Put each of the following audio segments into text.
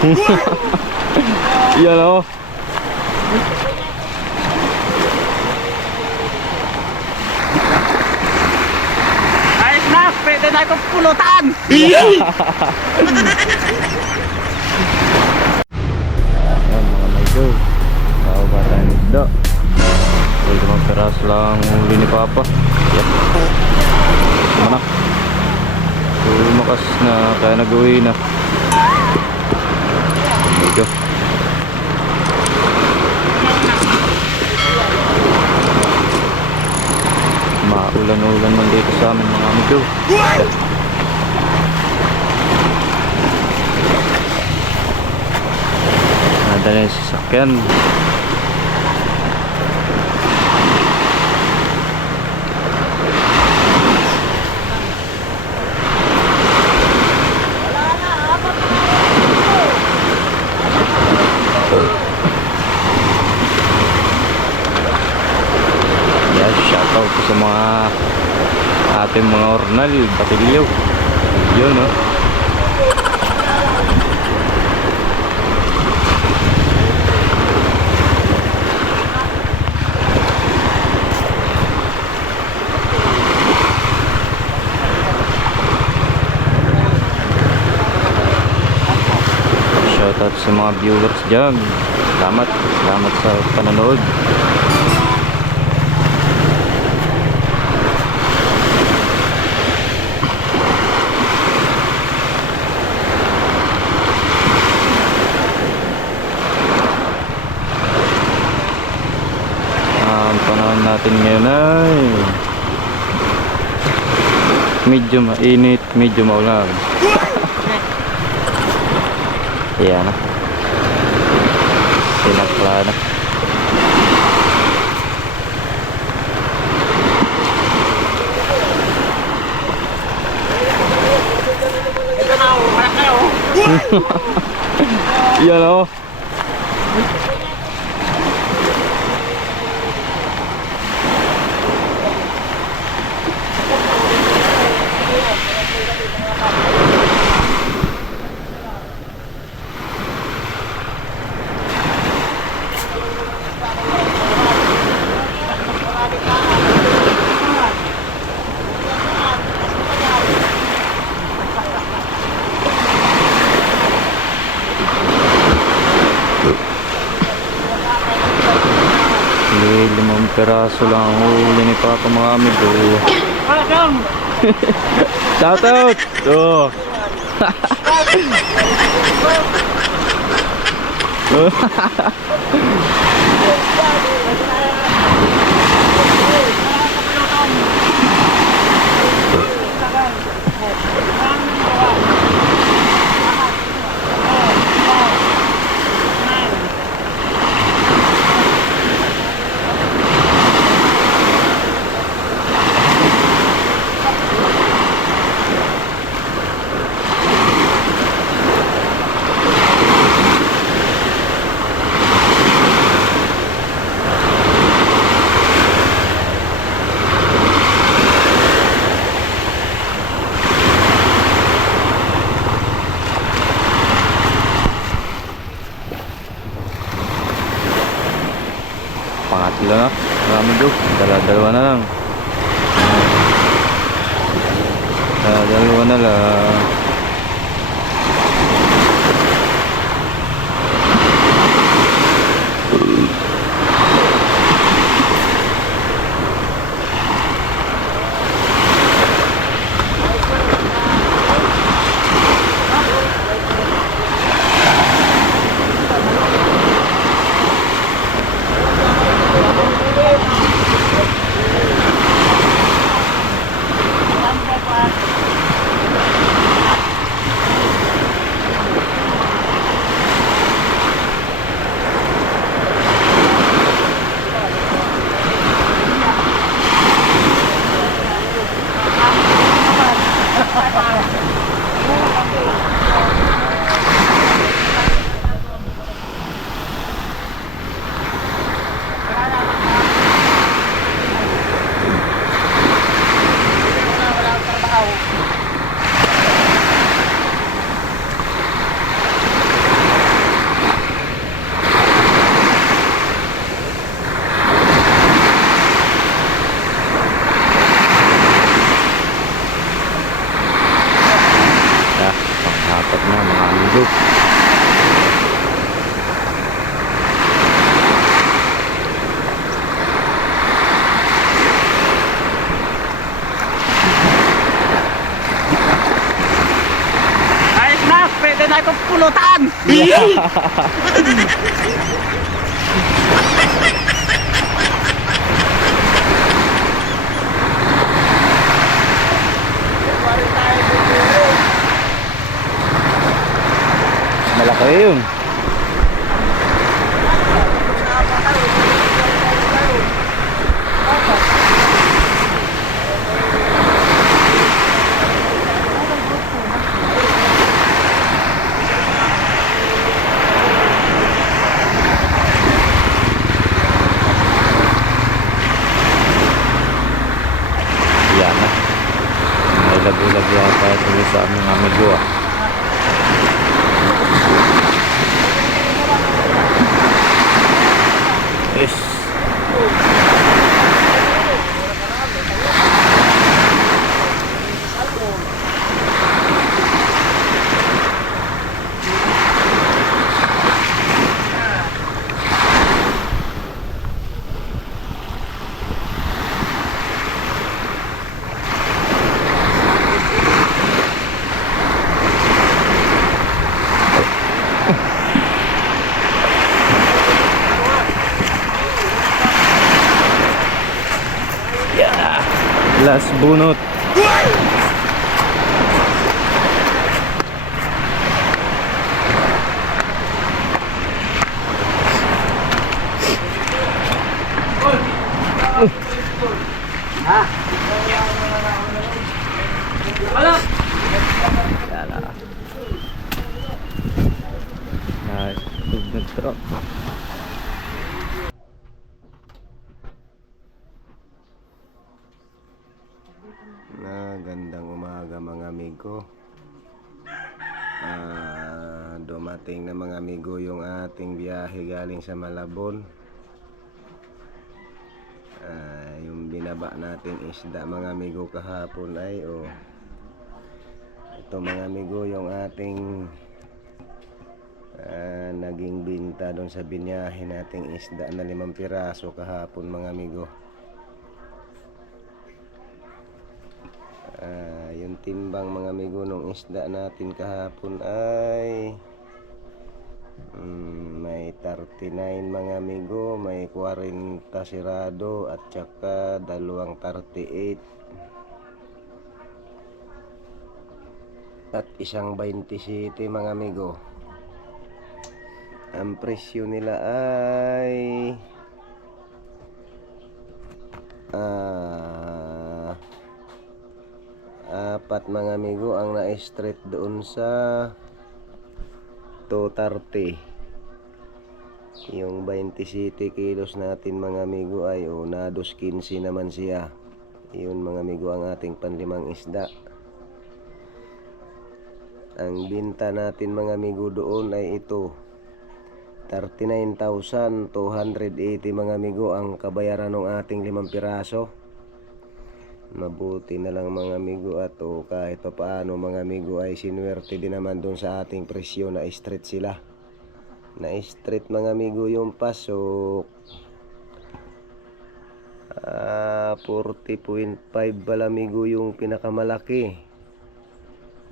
Yan o. Ayos na, pwede na itong pulutan. Yan mga maydo. Bababa tayo ng isda. Pwede mga peraso lang ang huli ni Papa. Yan. Ano na? Lumakas na kaya nag-uwi na. Maydo. Maulan-ulan man dito sa amin mga amigo. Nadala yung sasakyan. Yan, shoutout po sa mga ating mga ornal, batilyo. Yun, no? Shoutout sa mga viewers dyan. Salamat. Salamat sa panonood. Ang panahon natin ngayon ay medyo mainit, medyo maulan. Yan na. Sinakla na. Oh. Yan o. Li- Limang peraso lang ang huli ni Papa mga amigo. Wala kang. Shoutout! Oh. pwede na itong pulutan. Malaki yun. Yan na. May lagu-lag yata tuloy sa aming amigo ah. Yes. Bunot. Yala. Nice. Tug ng truck. Na gandang umaga amigo. Ah, dumating na mga amigo yung ating biyahe galing sa Malabon. Ah, yung binaba natin isda mga amigo kahapon ay oh. Ito mga amigo yung ating ah, naging binta doon sa binyahe nating isda na limang piraso kahapon mga amigo. Ah, yung timbang mga amigo nung isda natin kahapon ay mm, may 39 mga amigo, may 40 sirado at saka dalawang 38 at isang 27 mga amigo. Ang presyo nila ay ah apat mga amigo ang na-street doon sa 230 yung 27 kilos natin mga amigo ay o nados 15 naman siya. Yun mga amigo ang ating panlimang isda. Ang binta natin mga amigo doon ay ito. 39,280 mga amigo ang kabayaran ng ating limang piraso mabuti na lang mga amigo at o kahit pa paano mga amigo ay sinuwerte din naman doon sa ating presyo. Na street sila. Na street mga amigo yung pasok. Ah 40.5 pala amigo yung pinakamalaki.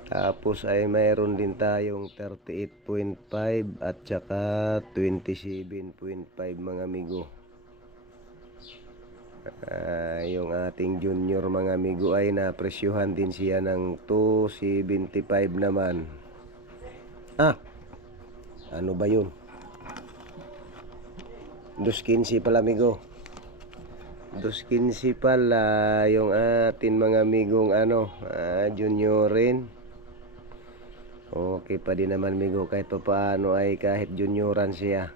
Tapos ay mayroon din tayong 38.5 at saka 27.5 mga amigo Ah, yung ating junior mga amigo ay napresyuhan din siya ng 275 naman. Ah, ano ba yun? 215 pala amigo. 215 pala yung atin mga amigong ano, ah, juniorin. Okay pa din naman amigo kahit pa paano ay kahit junioran siya.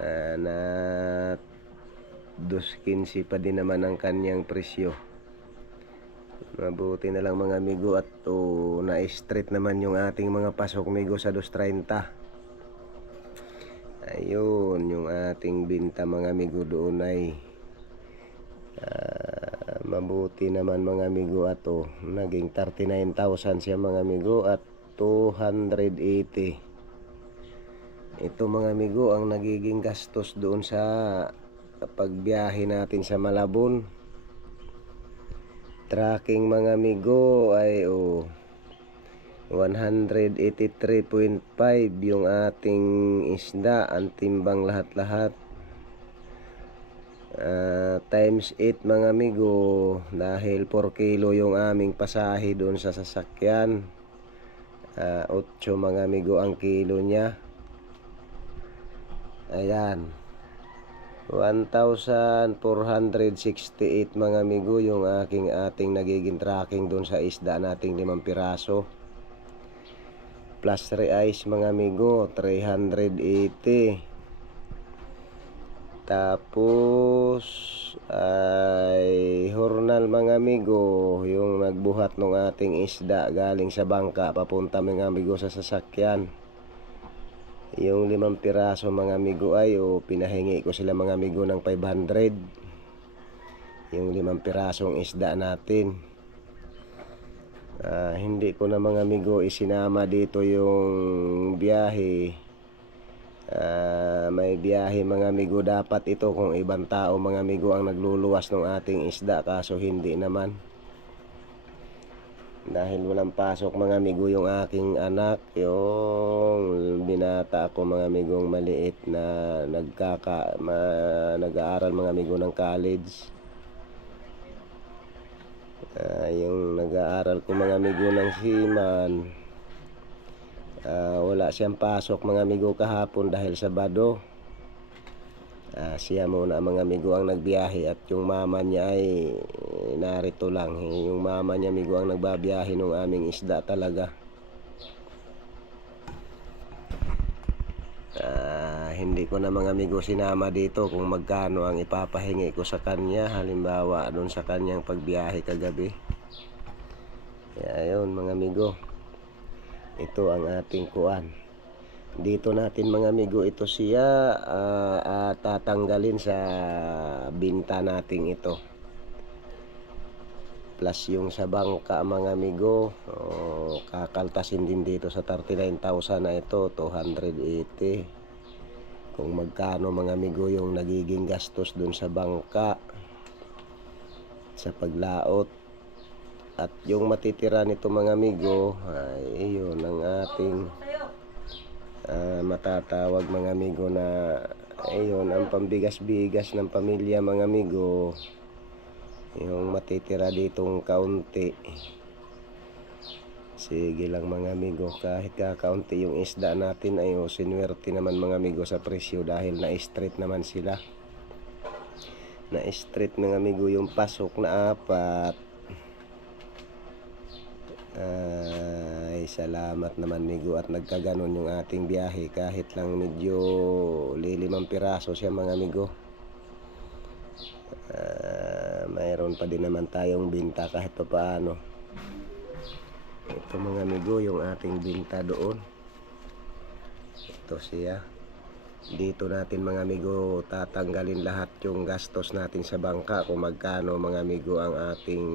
Ah, na 2.15 pa din naman ang kanyang presyo. Mabuti na lang mga amigo at oh, na-street naman yung ating mga pasok amigo sa 2.30. Ayun, yung ating binta mga amigo doon ay ah, mabuti naman mga amigo at oh, naging 39,000 siya mga amigo at 280 ito mga amigo ang nagiging gastos doon sa pagbiyahe natin sa Malabon tracking mga amigo ay oh 183.5 yung ating isda ang timbang lahat-lahat. Ah, times 8 mga amigo dahil 4 kilo yung aming pasahe doon sa sasakyan. Ah, 8 mga amigo ang kilo niya. Ayan 1,468 mga amigo yung aking ating nagiging tracking doon sa isda nating limang piraso. Plus re-ice mga amigo 380 tapos ay hornal mga amigo yung nagbuhat ng ating isda galing sa bangka papunta mga amigo sa sasakyan yung limang piraso mga amigo ay o pinahingi ko sila mga amigo ng 500 yung limang pirasong isda natin. Ah, hindi ko na mga amigo isinama dito yung biyahe. Ah, may biyahe mga amigo dapat ito kung ibang tao mga amigo ang nagluluwas ng ating isda kaso hindi naman dahil walang pasok mga amigo yung aking anak yung binata ako mga amigong maliit na nagkaka ma, nag-aaral mga amigo ng college Ah, yung nag-aaral ko mga amigo ng Siman Ah, wala siyang pasok mga amigo kahapon dahil sa bado. Ah, siya muna mga amigo ang nagbiyahe at yung mama niya ay narito lang. Yung mama niya amigo ang nagbabiyahe ng aming isda talaga. Ah, hindi ko na mga amigo sinama dito kung magkano ang ipapahingi ko sa kanya. Halimbawa doon sa kanyang pagbiyahe kagabi. Kaya yun mga amigo ito ang ating kuan dito natin mga amigo ito siya ah, ah, tatanggalin sa binta nating ito plus yung sa bangka mga amigo. Oh, kakaltasin din dito sa 39,000 na ito 280 kung magkano mga amigo yung nagiging gastos dun sa bangka sa paglaot. At yung matitira nito mga amigo ay yun ang ating ah, matatawag mga amigo na ayun ang pambigas-bigas ng pamilya mga amigo yung matitira ditong kaunti. Sige lang mga amigo. Kahit kakaunti yung isda natin ay oh, sinwerte naman mga amigo sa presyo dahil na straight naman sila. Na straight mga amigo yung pasok na apat. Ay salamat naman Migo at nagkaganon yung ating biyahe. Kahit lang medyo lilimang piraso siya mga amigo Mayroon pa din naman tayong binta kahit pa paano ito mga amigo yung ating binta doon. Ito siya. Dito natin mga amigo tatanggalin lahat yung gastos natin sa bangka kung magkano mga amigo ang ating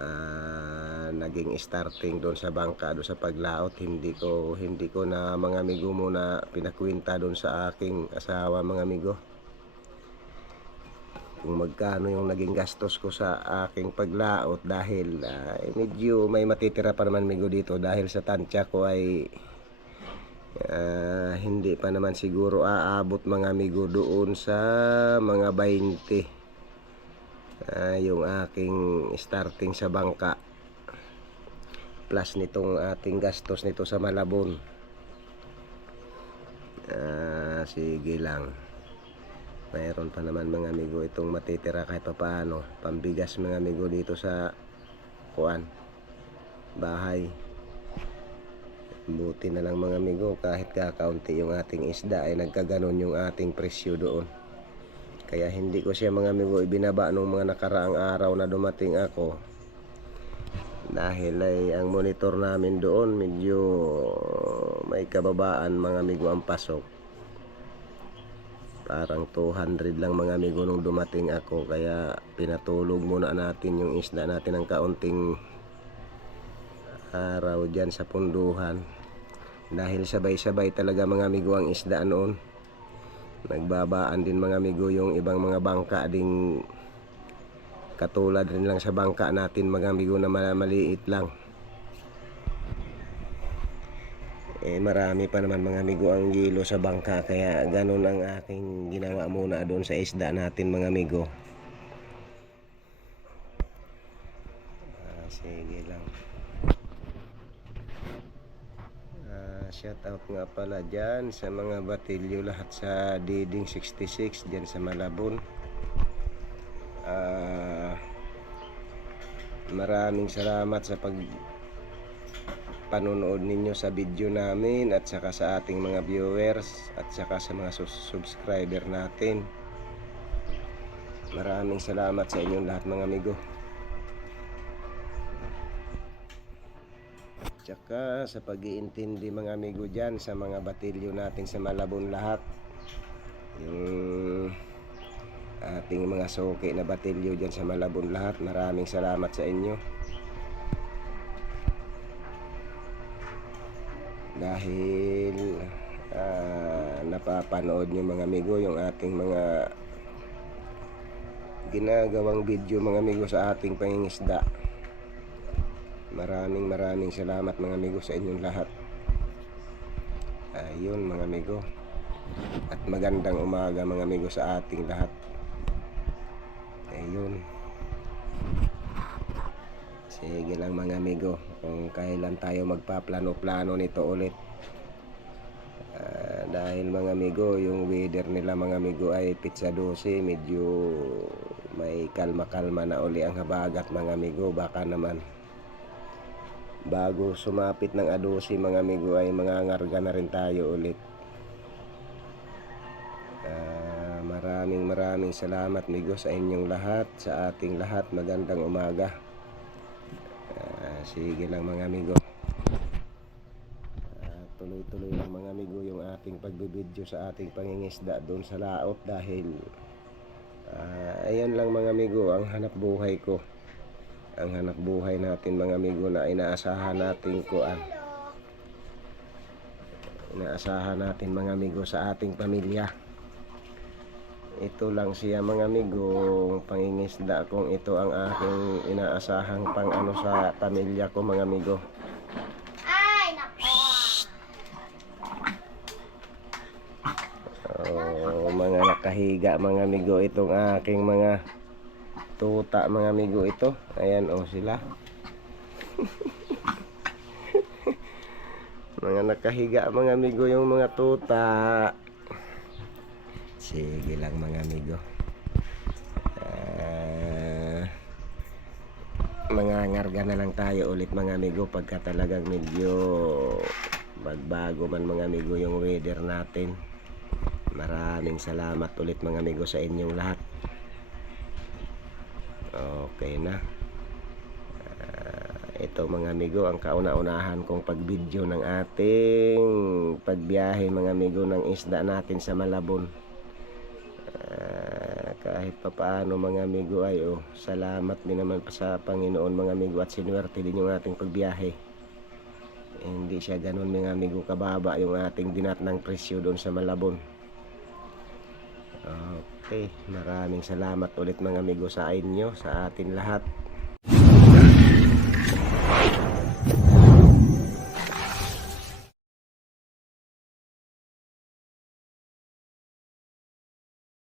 ah, naging starting doon sa bangka doon sa paglaot. Hindi ko hindi ko na mga amigo muna pinakwinta doon sa aking asawa mga amigo kung magkano yung naging gastos ko sa aking paglaot dahil ah, eh, medyo may matitira pa naman amigo dito dahil sa tansya ko ay ah, hindi pa naman siguro aabot mga amigo doon sa mga 20 Ah, yung aking starting sa bangka plus nitong ating gastos nito sa Malabon. Ah, sige lang mayroon pa naman mga amigo itong matitira kahit pa paano pambigas mga amigo dito sa kuan bahay buti na lang mga amigo kahit kakaunti yung ating isda ay nagkaganon yung ating presyo doon kaya hindi ko siya mga amigo ibinaba nung mga nakaraang araw na dumating ako. Dahil ay ang monitor namin doon medyo may kababaan mga amigo ang pasok. Parang 200 lang mga amigo nung dumating ako kaya pinatulog muna natin yung isda natin ng kaunting araw dyan sa punduhan. Dahil sabay-sabay talaga mga amigo ang isda noon. Nagbabaan din mga amigo yung ibang mga bangka ding katulad rin lang sa bangka natin mga amigo na maliit lang. Eh marami pa naman mga amigo ang gilo sa bangka kaya ganun ang aking ginawa muna doon sa isda natin mga amigo. Ah, sige lang. Ah, shout out nga pala dyan sa mga batilyo lahat sa Diding 66 dyan sa Malabon. Ah, maraming salamat sa pag panonood ninyo sa video namin at saka sa ating mga viewers at saka sa mga subscriber natin. Maraming salamat sa inyong lahat mga amigo. Tsaka sa pag-iintindi mga amigo dyan sa mga batilyo natin sa Malabon lahat. Yung ating mga soke na batilyo dyan sa Malabon lahat. Maraming salamat sa inyo. Dahil ah, napapanood nyo mga amigo yung ating mga ginagawang video mga amigo sa ating pangingisda. Maraming maraming salamat mga amigo sa inyong lahat. Ayun mga amigo. At magandang umaga mga amigo sa ating lahat. Ayun. Sige lang mga amigo. Kung kailan tayo magpaplano-plano nito ulit. Ah, dahil mga amigo, yung weather nila mga amigo ay pizza 12, medyo may kalma-kalma na uli ang habagat mga amigo. Baka naman bago sumapit ng adosi mga amigo ay mangangarga na rin tayo ulit. Ah, maraming maraming salamat migo sa inyong lahat, sa ating lahat. Magandang umaga. Ah, sige lang mga amigo. Ah, tuloy-tuloy lang mga amigo yung ating pagbibideo sa ating pangingisda doon sa laot dahil ah, ayan lang mga amigo ang hanap buhay ko. Ang hanap buhay natin mga amigo na inaasahan natin kuan inaasahan natin mga amigo sa ating pamilya ito lang siya mga amigo pangingisda kung ito ang aking inaasahang pang ano sa pamilya ko mga amigo Oh, mga nakahiga mga amigo itong aking mga tuta mga amigo ito. Ayan oh sila. mga nakahiga mga amigo yung mga tuta. Sige lang mga amigo. Ah, mangangarga na lang tayo ulit mga amigo pagka talagang medyo magbago man mga amigo yung weather natin. Maraming salamat ulit mga amigo sa inyong lahat. Okay na. Ah, ito mga amigo ang kauna-unahan kong pagbidyo ng ating pagbiyahe mga amigo ng isda natin sa Malabon. Ah, kahit papaano mga amigo ay oh, salamat din naman pa sa Panginoon mga amigo at sinuwerte din yung ating pagbiyahe. Hindi siya ganun mga amigo kababa yung ating dinat ng presyo doon sa Malabon. Okay, maraming salamat ulit mga amigo sa inyo, sa atin lahat.